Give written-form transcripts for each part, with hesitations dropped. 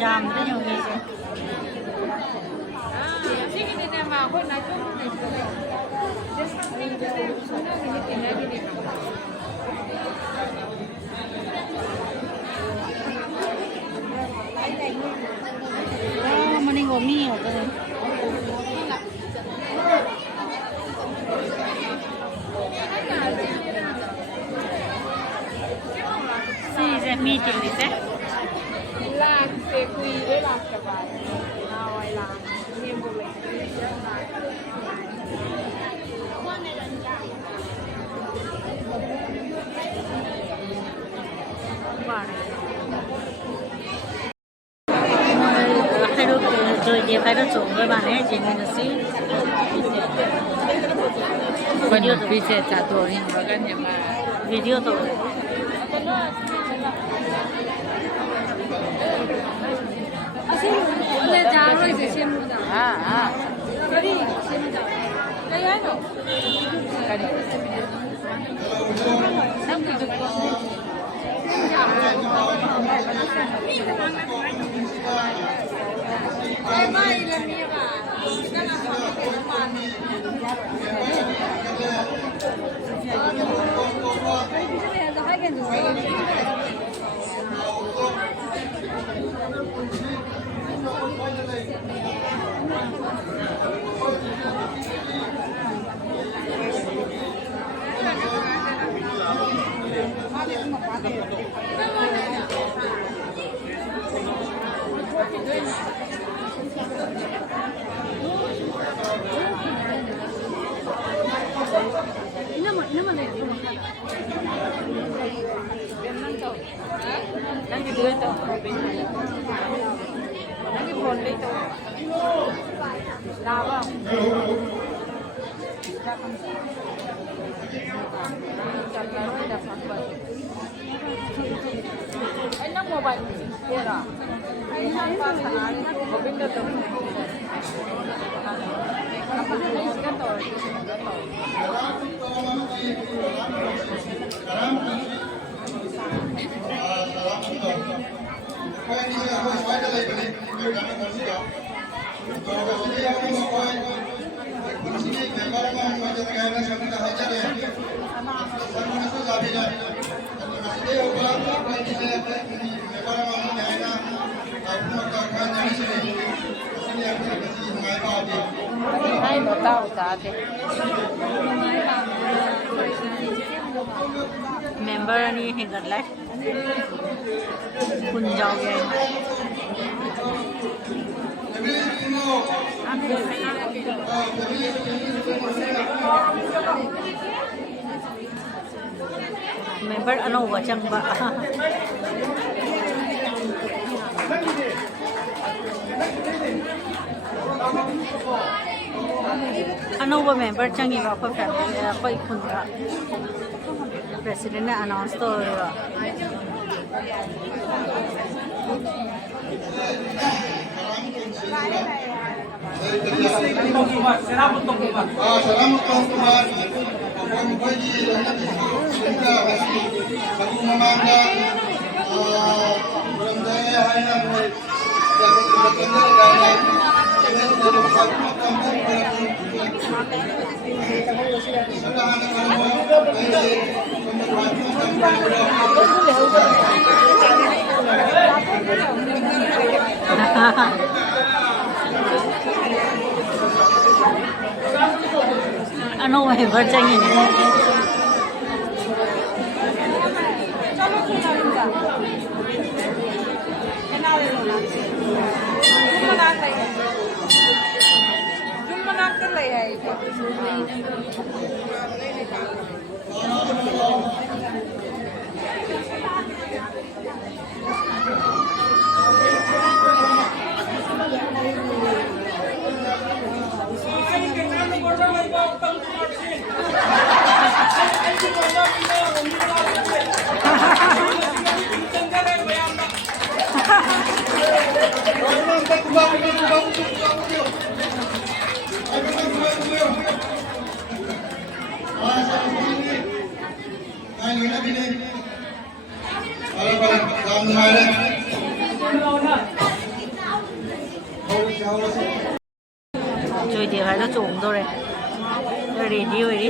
Jam rất nhiều người rồi. Mình ngồi mi ở đây. Sì, meeting di te. Là để quỳ để làm cả bài nào ai làm nghiêm của mình Hai đứa rồi về phải đứa chồng với bạn ấy chỉ nên là xí video trả tuổi và cái nhà mà video tổ 근데 자로 이제 신문자 그리 신문자 cái nó cái mai là mía bà cái là phải cái nó mà đang cái đứa tao đang cái phone đấy tao đào không anh đang mobile kia à anh đang qua thằng này có bên đó tao apa sih kan tau hai nó tao cả thế member ani hình gần lại kun जाओ गया member ano chang ba anova member changi ba ko family ko ikun ka president na announce to Salamat Kumar. Ang pwede sa kumamanda barangay ay na mo ano may berjang ini Halo, တော့တယ်ဒီဒီဝေးဒီ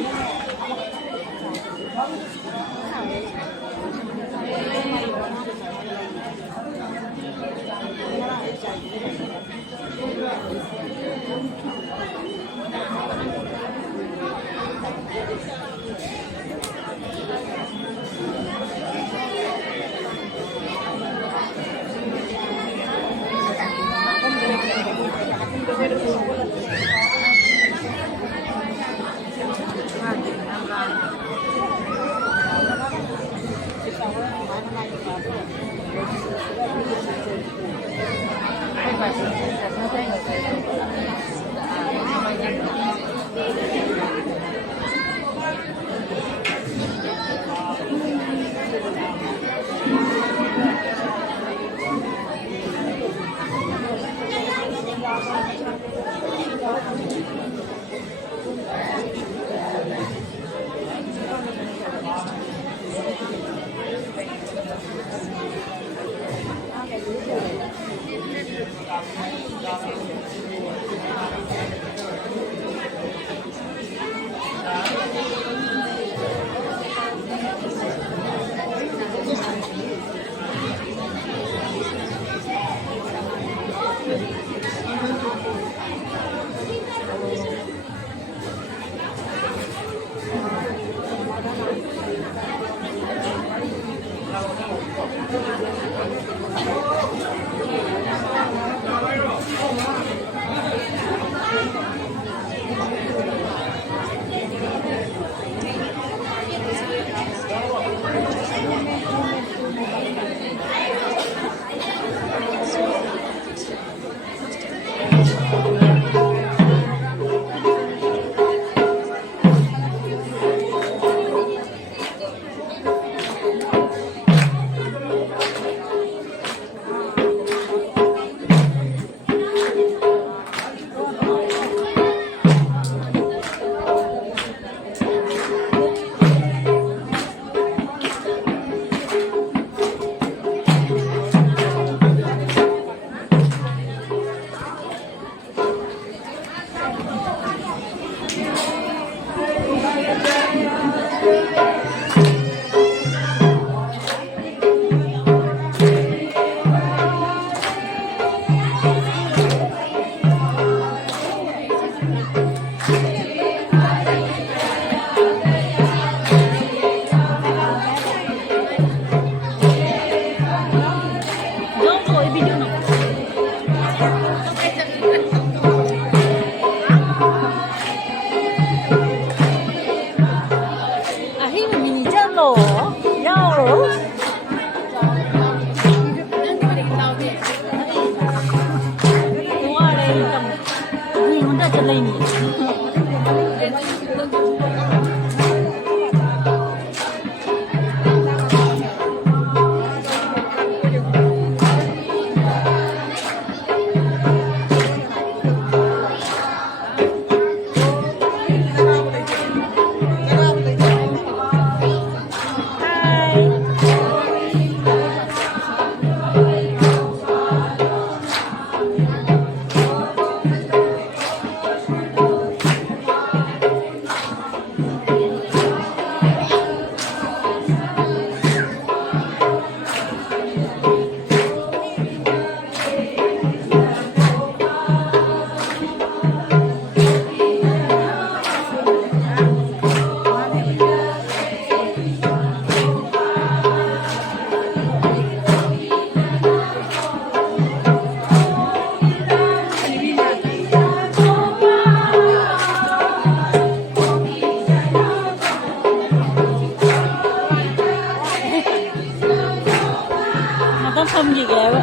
không gì ghẹo á.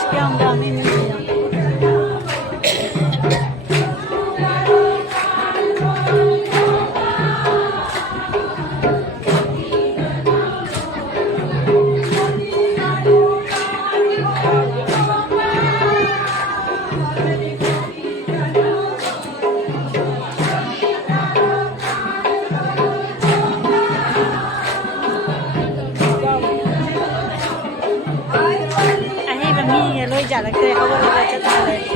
Scam down in the અવર જતા રહે.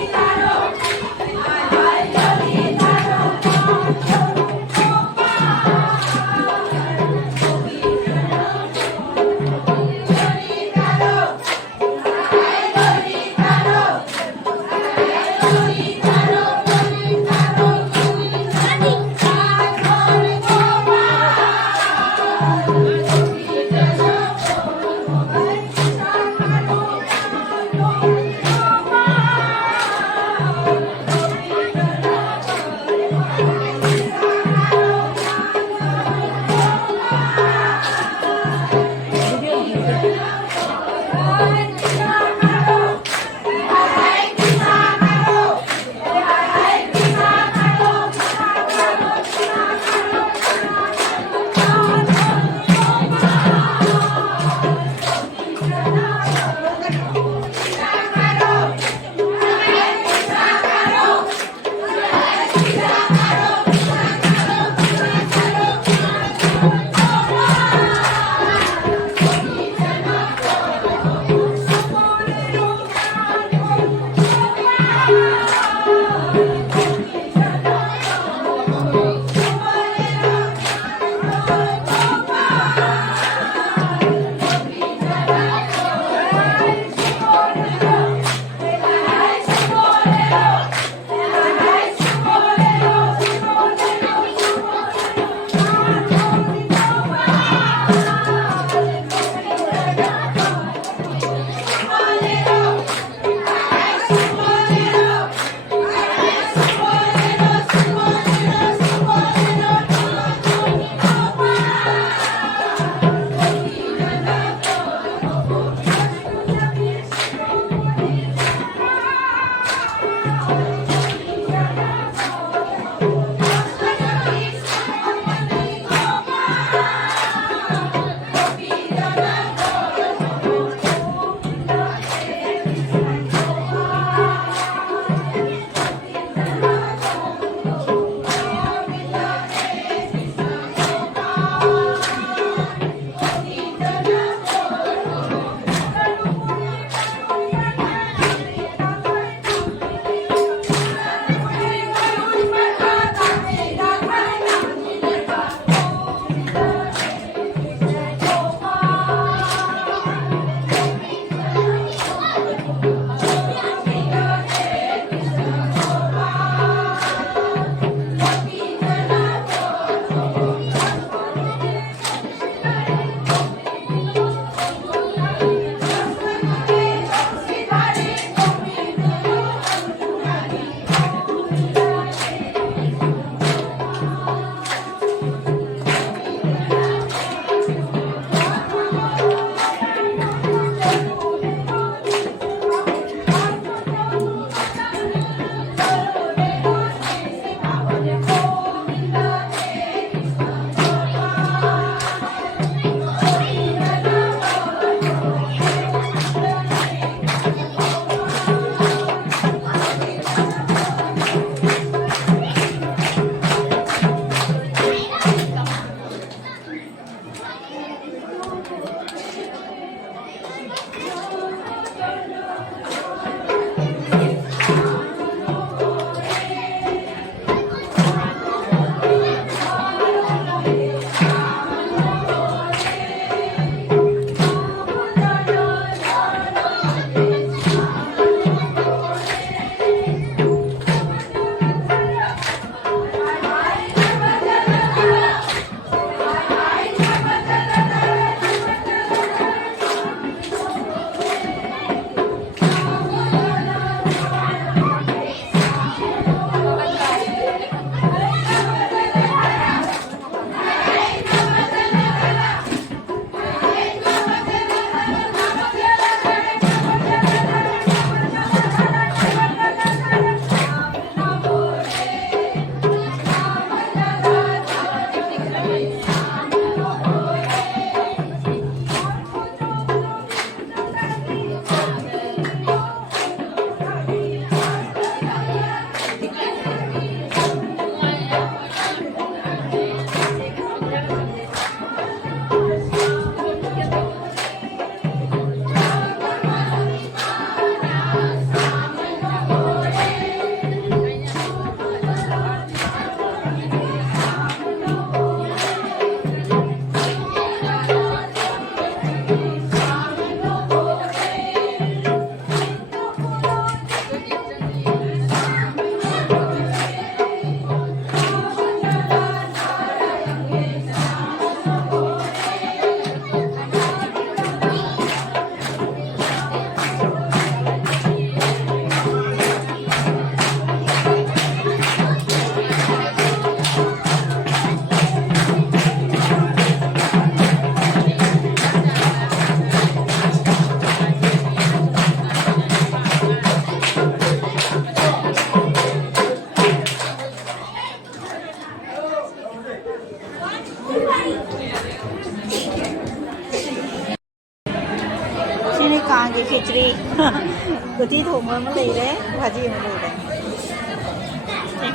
Của thi thủ mới lì đấy, và gì mà lì đấy.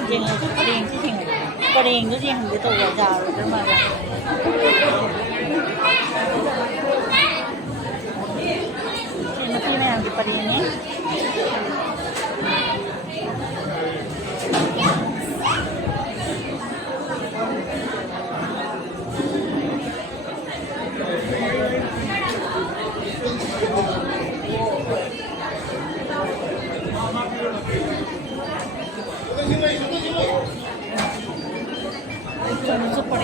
Riêng là riêng chứ riêng có riêng chứ riêng cái tủ vào giàu rồi mà là. Thì nó khi nào thì phải riêng nhé. Super